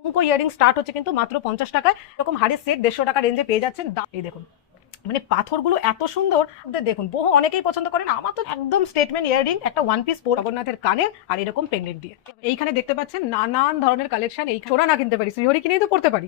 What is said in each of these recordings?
ঝুমকো earring start হচ্ছে কিন্তু মাত্র 50 টাকায়। এরকম হাড়ের সেট 150 টাকা রেঞ্জে পেয়ে যাচ্ছেন। এই দেখুন, মানে পাথরগুলো এত সুন্দর। দেখুন, বহু অনেকেই পছন্দ করেন, আমার তো একদম স্টেটমেন্ট ইয়ারিং, একটা ওয়ান পিস জগন্নাথের কানের আর এরকম পেন্ডেন্ট দিয়ে। এইখানে দেখতে পাচ্ছেন নানান ধরনের কালেকশন। এই সোনা না কিনতে পারি, শ্রীহরি কিনেই তো পড়তে পারি।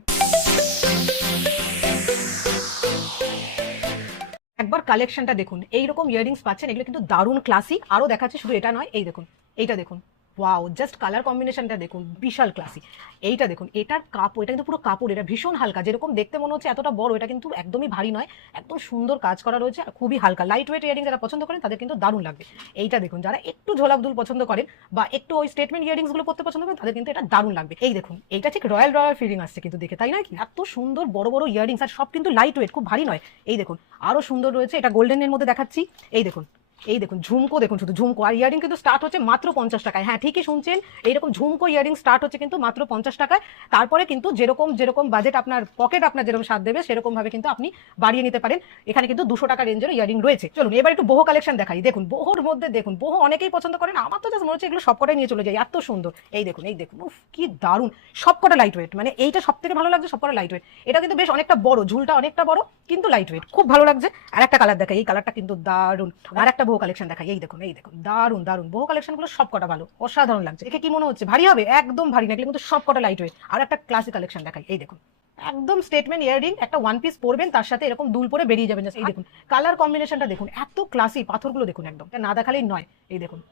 একবার কালেকশনটা দেখুন, এইরকম ইয়ারিংস পাচ্ছেন, এগুলো কিন্তু দারুণ ক্লাসিক। আরো দেখাচ্ছে, শুধু এটা নয়, এই দেখুন, এইটা দেখুন, ওয়াও, জাস্ট কালার কম্বিনেশনটা দেখুন, বিশাল ক্লাসি। এইটা দেখুন, এটার কাপড়, এটা কিন্তু পুরো কাপড়, এটা ভীষণ হালকা। যেরকম দেখতে মনে হচ্ছে এতটা বড়, এটা কিন্তু একদমই ভারী নয়, একদম সুন্দর কাজ করা রয়েছে, আর খুবই হালকা। লাইট ওয়েট ইয়ারিং যারা পছন্দ করেন তাদের কিন্তু দারুণ লাগবে। এইটা দেখুন, যারা একটু ঝোলাবদুল পছন্দ করেন বা একটু ওই স্টেটমেন্ট ইয়ারিংস গুলো পড়তে পছন্দ করেন তাদের কিন্তু এটা দারুণ লাগবে। এই দেখুন, এইটা ঠিক রয়্যাল রয়্যাল ফিলিং আসছে কিন্তু দেখে, তাই না? এত সুন্দর বড় বড় ইয়ারিংস, আর সব কিন্তু লাইট ওয়েট, খুব ভারী নয়। এই দেখুন, আরো সুন্দর রয়েছে, এটা গোল্ডেনের মধ্যে দেখাচ্ছি। এই দেখুন, এই দেখুন ঝুমকো, দেখুন শুধু ঝুমকো। আর ইয়ারিং কিন্তু স্টার্ট হচ্ছে মাত্র 50 টাকায়। হ্যাঁ, ঠিকই শুনছেন, এইরকম ঝুমকো ইয়ারিং স্টার্ট হচ্ছে কিন্তু মাত্র 50 টাকায়। তারপরে কিন্তু যেরকম যেরকম বাজেট, আপনার পকেট আপনার যেরকম সাথ দেবে সেরকম ভাবে কিন্তু আপনি বাড়িয়ে নিতে পারেন। এখানে কিন্তু 200 টাকা রেঞ্জের ইয়ারিং রয়েছে। চলুন এবার একটু বহু কালেকশন দেখাই। দেখুন, বহুর মধ্যে দেখুন, বহু অনেকেই পছন্দ করেন, আমার তো জাস্ট মনে হচ্ছে এগুলো সবকটাই নিয়ে চলে যায়, এত সুন্দর। এই দেখুন, এই দেখুন, উফ কি দারুণ, সবকটা লাইট ওয়েট। মানে এইটা সব থেকে ভালো লাগছে, সবকটা লাইট ওয়েট। এটা কিন্তু বেশ অনেকটা বড়, ঝুলটা অনেকটা বড়, কিন্তু লাইট ওয়েট, খুব ভালো লাগছে। আর একটা কালার দেখাই, এই কালারটা কিন্তু দারুণ। আর একটা বহু কালেকশন দেখাই, এই দেখুন, এই দেখুন, দারুণ দারুণ বহু কালেকশন গুলো সবকটা ভালো, অসাধারণ লাগছে। দেখে কি মনে হচ্ছে ভারী হবে? একদম ভারী না, এগুলো কিন্তু সবকটা লাইট ওয়েট। আর একটা ক্লাসিক কালেকশন দেখাই, এই দেখুন, একদম স্টেটমেন্ট ইয়ারিং, একটা ওয়ান পিস পরবেন, তার সাথে এরকম দুল পরে বেরিয়ে যাবেন। এই দেখুন, কালার কম্বিনেশনটা দেখুন, এত ক্লাসি। পাথরগুলো দেখুন, একদম না দেখালেই নয়। এই দেখুন,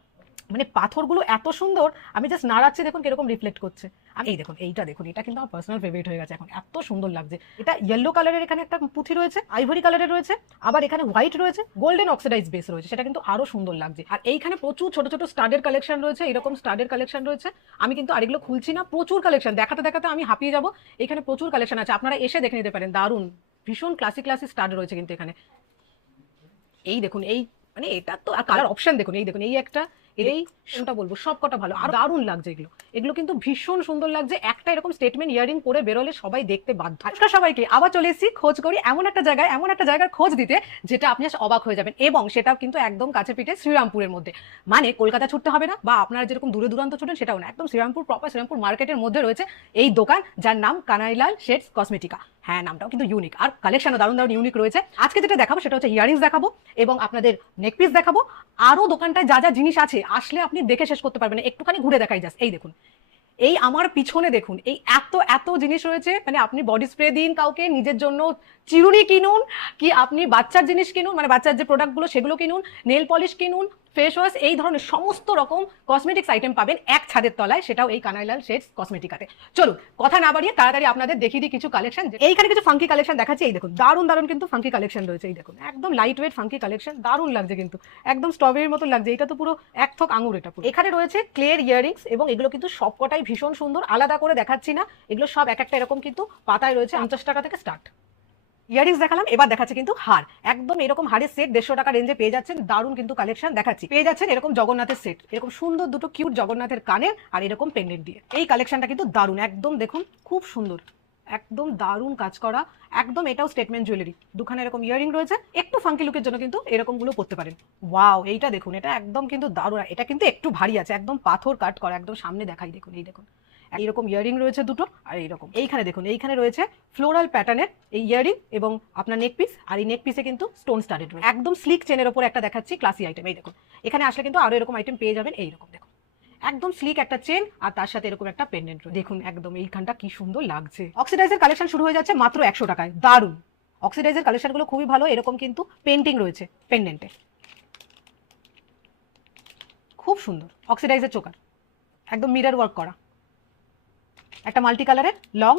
মানে পাথরগুলো এত সুন্দর, আমি জাস্ট নাড়াচ্ছি, দেখুন কিরকম রিফ্লেক্ট করছে। এই দেখুন, এইটা দেখুন, এটা কিন্তু আমার পার্সোনাল ফেভারিট হয়ে গেছে এখন, এত সুন্দর লাগছে। এটা ইয়েলো কালারের, এখানে একটা পুঁথি রয়েছে, আইভরি কালারের রয়েছে, আবার এখানে হোয়াইট রয়েছে, গোল্ডেন অক্সিডাইজ বেস রয়েছে, সেটা কিন্তু আরো সুন্দর লাগছে। আর এইখানে প্রচুর ছোট ছোট স্টাডের কালেকশন রয়েছে, এরকম স্টাডের কালেকশন রয়েছে। আমি কিন্তু আরেকগুলো খুলছি না, প্রচুর কালেকশন দেখাতে দেখাতে আমি হাঁপিয়ে যাবো। এখানে প্রচুর কালেকশন আছে, আপনারা এসে দেখে নিতে পারেন। দারুণ, ভীষণ ক্লাসিক ক্লাসিক স্টাড রয়েছে কিন্তু এখানে। এই দেখুন, এই মানে এটা তো, আর কালার অপশন দেখুন, এই দেখুন, এই একটা, এই কোনটা বলবো, সব কটা ভালো, আর দারুণ লাগছে এগুলো। এগুলো কিন্তু ভীষণ সুন্দর লাগছে। একটা এরকম স্টেটমেন্ট ইয়ারিং পরে বেরোলে সবাই দেখতে বাধ্য। আজকে সবাইকে আবার চলে এসেছি খোঁজ করি এমন একটা জায়গায়, এমন একটা জায়গার খোঁজ দিতে যেটা আপনি অবাক হয়ে যাবেন, এবং সেটাও কিন্তু একদম কাছে পিঠে, শ্রীরামপুরের মধ্যে। মানে কলকাতা ছুটতে হবে না, বা আপনারা যেরকম দূরে দূরান্ত ছুটেন সেটাও না, একদম শ্রীরামপুর প্রপার, শ্রীরামপুর মার্কেটের মধ্যে রয়েছে এই দোকান, যার নাম কানাইলাল শেডস কসমেটিকা। হ্যাঁ, নামটাও কিন্তু ইউনিক, আর কালেকশনও দারুণ দারুণ ইউনিক রয়েছে। আজকে যেটা দেখাবো সেটা হচ্ছে ইয়ারিংস দেখাবো, এবং আপনাদের নেক পিস দেখাবো। আরো দোকানটায় যা যা জিনিস আছে, আসলে আপনি দেখে শেষ করতে পারবেন না, একটুখানি ঘুরে দেখাই জাস্ট। এই দেখুন, এই আমার পিছনে দেখুন, এই এত এত জিনিস রয়েছে। মানে আপনি বডি স্প্রে দিন কাউকে, নিজের জন্য চিরুনি কিনুন, কি আপনি বাচ্চার জিনিস কিনুন, মানে বাচ্চার যে প্রোডাক্টগুলো সেগুলো কিনুন, নেল পলিশ কিনুন, ফেস ওয়াশ, এই ধরনের সমস্ত রকম কসমেটিক্স আইটেম পাবেন এক ছাদের তলায়, সেটাও এই কানাইলাল শেডস কসমেটিকাতে। চলুন কথা না বাড়িয়ে তাড়াতাড়ি আপনাদের দেখিয়ে দিই কিছু কালেকশন। এইখানে কিছু ফাঙ্কি কালেকশন দেখাচ্ছি, এই দেখুন, দারুণ দারুণ কিন্তু ফাঙ্কি কালেকশন রয়েছে। এই দেখুন, একদম লাইট ওয়েট ফাঙ্কি কালেকশন, দারুণ লাগছে কিন্তু, একদম স্ট্রবেরির মতো লাগছে। এটা তো পুরো এক থক আঙুর এটা পুরো। এখানে রয়েছে ক্লের ইয়ারিংস, এবং এগুলো কিন্তু সবকটাই ভীষণ সুন্দর, আলাদা করে দেখাচ্ছি না, এগুলো সব এক একটা এরকম কিন্তু পাতায় রয়েছে। 50 টাকা থেকে স্টার্ট ইয়ারিংস দেখালাম, এবার দেখাচ্ছে কিন্তু হার। একদম এরকম হারের সেট 150 টাকা রেঞ্জে পেয়ে যাচ্ছেন, দারুণ কিন্তু কালেকশন দেখাচ্ছি। পেয়ে যাচ্ছেন এরকম জগন্নাথের সেট, এরকম সুন্দর দুটো কিউট জগন্নাথের কানের আর এরকম পেন্ডেন্ট দিয়ে। এই কালেকশনটা কিন্তু দারুণ, একদম দেখুন, খুব সুন্দর, একদম দারুণ কাজ করা। একদম এটাও স্টেটমেন্ট জুয়েলারি, দুখানে এরকম ইয়ারিং রয়েছে, একটু ফাঙ্কি লুকের জন্য কিন্তু এরকম গুলো পড়তে পারেন। ওয়াও, এইটা দেখুন, এটা একদম কিন্তু দারুণ। এটা কিন্তু একটু ভারী আছে, একদম পাথর কাট করা, একদম সামনে দেখাই, দেখুন, এই দেখুন, এইরকম ইয়ারিং রয়েছে দুটো, আর এইরকম এইখানে দেখুন, এইখানে রয়েছে ফ্লোরাল প্যাটার্নের এই ইয়ারিং এবং আপনার নেক পিস। আর এই নেক পিসে কিন্তু স্টোন স্টাডেড রয়েছে, একদম স্লিক চেনের ওপর একটা দেখাচ্ছি ক্লাসি আইটেম। এই দেখুন, এখানে আসলে কিন্তু আরো এরকম আইটেম পেয়ে যাবেন। এইরকম দেখুন, একদম স্লিক একটা চেন, আর তার সাথে এরকম একটা পেন্ডেন্ট দেখুন, একদম এইখানটা কি সুন্দর লাগছে। অক্সিডাইজের কালেকশন শুরু হয়ে যাচ্ছে মাত্র 100 টাকায়, দারুণ। অক্সিডাইজের কালেকশন গুলো খুবই ভালো, এরকম কিন্তু পেন্টিং রয়েছে পেন্ডেন্টে, খুব সুন্দর। অক্সিডাইজের চোকার, একদম মিরর ওয়ার্ক করা, একটা মাল্টি কালারের লং,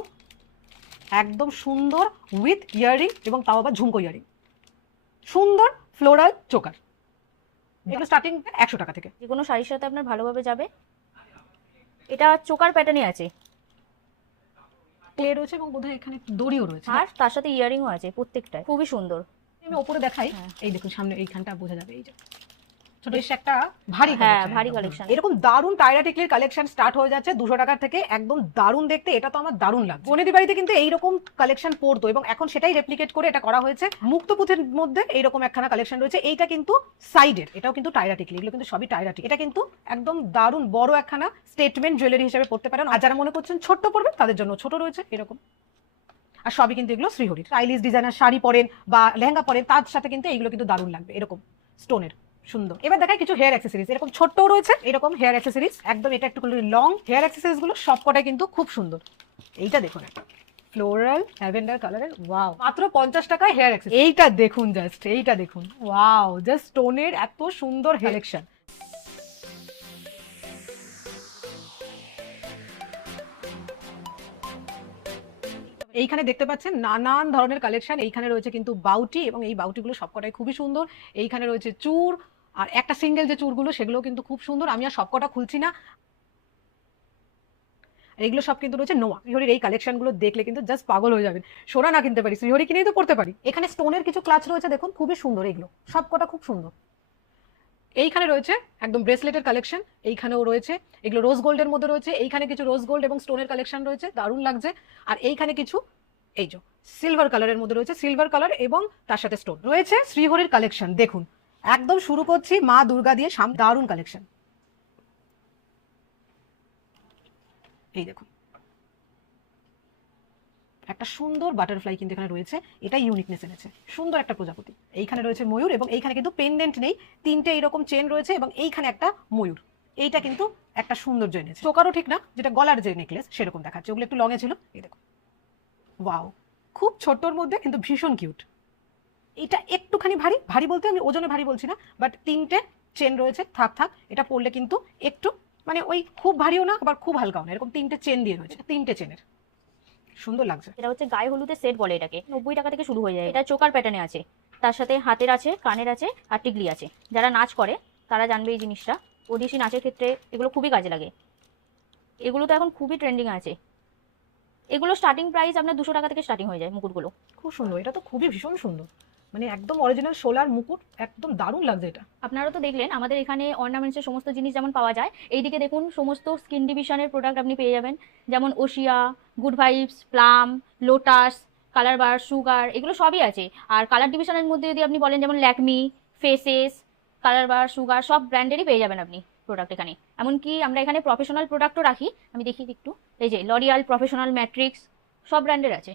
একদম সুন্দর উইথ ইয়ারিং, এবং তাও আবার ঝুমকো ইয়ারিং, সুন্দর ফ্লোরাল চোকার। এগুলো স্টার্টিং 100 টাকা থেকে। যে কোনো শাড়ির সাথে আপনার ভালোভাবে যাবে। এটা চোকার প্যাটার্নই আছে, ক্লে রয়েছে, এবং বোধহয় এখানে দড়িও রয়েছে, আর তার সাথে ইয়ারিংও আছে প্রত্যেকটায়, খুবই সুন্দর। আমি ওপরে দেখাই। হ্যাঁ। এই দেখুন, সামনে এইখানটা বোঝা যাবে, এই যে বেশ একটা ভারী হ্যাঁ, collection ভারী একদম। collection। এরকম দারুন টায়রা টিকলির কালেকশন স্টার্ট হয়ে যাচ্ছে 200 টাকার থেকে, একদম দারুন দেখতে। এটা তো আমার দারুন লাগছে। বনেদি বাড়িতে কিন্তু এইরকম কালেকশন পড়তো এবং এখন সেটাই রেপ্লিকেট করে এটা করা হয়েছে। মুক্তপুথের মধ্যে এইরকম একখানা কালেকশন রয়েছে। এইটা কিন্তু সাইডের, এটাও কিন্তু টায়রা টিকলি, এগুলো কিন্তু সবই টায়রা টিকলি। এটা কিন্তু একদম দারুন বড় একখানা স্টেটমেন্ট জুয়েলারি হিসেবে পড়তে পারেন। আর যারা মনে করছেন ছোট্ট পড়বে তাদের জন্য ছোট রয়েছে এরকম। আর সবই কিন্তু এগুলো শ্রীহরির। স্টাইলিশ ডিজাইনার শাড়ি পরেন বা লেহেঙ্গা পরেন, তার সাথে কিন্তু এইগুলো কিন্তু দারুণ লাগবে, এরকম স্টোনের সুন্দর। এবার দেখাই কিছু হেয়ার অ্যাক্সেসরিজ, এরকম ছোট্টও রয়েছে এরকম হেয়ার অ্যাক্সেসরিজ, একদম এটা একটু লং হেয়ার অ্যাক্সেসরিজ গুলো সবকটাই কিন্তু খুব সুন্দর। এইটা দেখুন একটা ফ্লোরাল ল্যাভেন্ডার কালারের, ওয়াও, মাত্র 50 টাকায় হেয়ার অ্যাক্সেসরি। এইটা দেখুন, জাস্ট এইটা দেখুন, ওয়াও, জাস্ট স্টোনের এত সুন্দর কালেকশন। এইখানে দেখতে পাচ্ছেন নানান ধরনের কালেকশন। এইখানে রয়েছে কিন্তু বাউটি, এবং এই বাউটিগুলো সবকটাই খুবই সুন্দর। এইখানে রয়েছে চূড়, আর একটা সিঙ্গেল যে চূড়গুলো সেগুলো কিন্তু খুব সুন্দর। আমি আর সবকটা খুলছি না, এগুলো সব কিন্তু রয়েছে নোয়া। শ্রীহরির এই কালেকশনগুলো দেখলে কিন্তু জাস্ট পাগল হয়ে যাবেন। সোনা না কিনতে পারি, শ্রীহরি কিনেই তো পড়তে পারি। এখানে স্টোনের কিছু ক্লাচ রয়েছে, দেখুন খুবই সুন্দর, এগুলো সবকটা খুব সুন্দর। এইখানে রয়েছে একদম ব্রেসলেটের কালেকশন, এইখানেও রয়েছে, এগুলো রোজ গোল্ডের মধ্যে রয়েছে। এইখানে কিছু রোজ গোল্ড এবং স্টোনের কালেকশন রয়েছে, দারুণ লাগছে। আর এইখানে কিছু এই যে সিলভার কালারের মধ্যে রয়েছে, সিলভার কালার এবং তার সাথে স্টোন রয়েছে। শ্রীহরির কালেকশন দেখুন, একদম শুরু করছি মা দুর্গা দিয়ে, দারুণ কালেকশন। এই দেখুন একটা সুন্দর বাটারফ্লাই কিন্তু এখানে রয়েছে, এটা ইউনিকনেস এনেছে, সুন্দর একটা প্রজাপতি। এইখানে রয়েছে ময়ূর, এবং এইখানে কিন্তু পেন্ডেন্ট নেই, তিনটে এরকম চেন রয়েছে, এবং এইখানে একটা ময়ূর। এইটা কিন্তু একটা সৌন্দর্য এনেছে। চোকারও ঠিক না, যেটা গলার যে নেকলেস সেরকম দেখাচ্ছে, ওগুলো একটু লঙে ছিল। এই দেখুন, ওয়াও, খুব ছোট্টর মধ্যে কিন্তু ভীষণ কিউট। এটা একটুখানি ভারী, ভারী বলতে আমি ওজনে ভারী বলছি না, বাট তিনটে চেন রয়েছে, থাক থাক, এটা পরলে কিন্তু একটু মানে ওই খুব ভারীও না আবার খুব হালকাও না, এরকম তিনটে চেন দিয়ে রয়েছে, তিনটে চেনের, সুন্দর লাগছে। এটা হচ্ছে গায়ে হলুদের সেট বলে এটাকে, 90 টাকা থেকে শুরু হয়ে যায়। এটা চোকার প্যাটার্নে আছে, তার সাথে হাতের আছে, কানের আছে, আর টিকলি আছে। যারা নাচ করে তারা জানবে এই জিনিসটা, ওডিসি নাচের ক্ষেত্রে এগুলো খুবই কাজে লাগে। এগুলো তো এখন খুবই ট্রেন্ডিং আছে। এগুলো স্টার্টিং প্রাইস আপনার 200 টাকা থেকে স্টার্টিং হয়ে যায় মুকুটগুলো। খুব সুন্দর, এটা তো খুবই ভীষণ সুন্দর, মানে একদম অরিজিনাল সোলার মুকুট, একদম দারুণ লাগছে এটা। আপনারা তো দেখলেন আমাদের এখানে অর্নামেন্টসের সমস্ত জিনিস যেমন পাওয়া যায়, এইদিকে দেখুন সমস্ত স্কিন ডিভিশনের প্রোডাক্ট আপনি পেয়ে যাবেন, যেমন ওশিয়া, Good Vibes, Plum, Lotus, Colorbar, Sugar, এগুলো সবই আছে। আর কালার ডিভিশনের মধ্যে যদি আপনি বলেন যেমন ল্যাকমি, ফেসেস, কালার বার, সুগার, সব ব্র্যান্ডেরই পেয়ে যাবেন আপনি প্রোডাক্ট এখানে। এমনকি আমরা এখানে প্রফেশনাল প্রোডাক্টও রাখি, আমি দেখি একটু, এই যে লরিয়াল, প্রফেশনাল, ম্যাট্রিক্স, সব ব্র্যান্ডের আছে।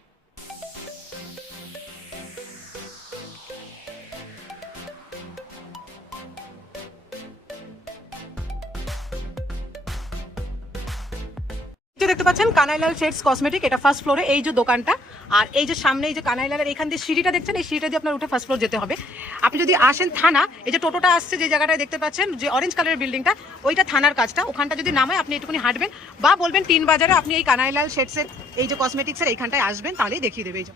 যে দেখতে পাচ্ছেন কানাইলাল শেডস কসমেটিক, এটা ফার্স্ট ফ্লোরে এই যে দোকানটা। আর এই যে সামনে এই যে কানাইলালের এখান দিয়ে সিঁড়িটা দেখছেন, এই সিঁড়িটা দিয়ে আপনার উঠে ফার্স্ট ফ্লোর যেতে হবে। আপনি যদি আসেন থানা, এই যে টোটোটা আসছে যে জায়গাটায় দেখতে পাচ্ছেন, যে অরেঞ্জ কালারের বিল্ডিংটা, ওইটা থানার কাজটা, ওখানটা যদি নামায় আপনি একটুখানি হাঁটবেন বা বলবেন 3 বাজারে আপনি এই কানাইলাল শেডসের এই যে কসমেটিক্সের এইখানটায় আসবেন, তাহলেই দেখিয়ে দেবে। এই যে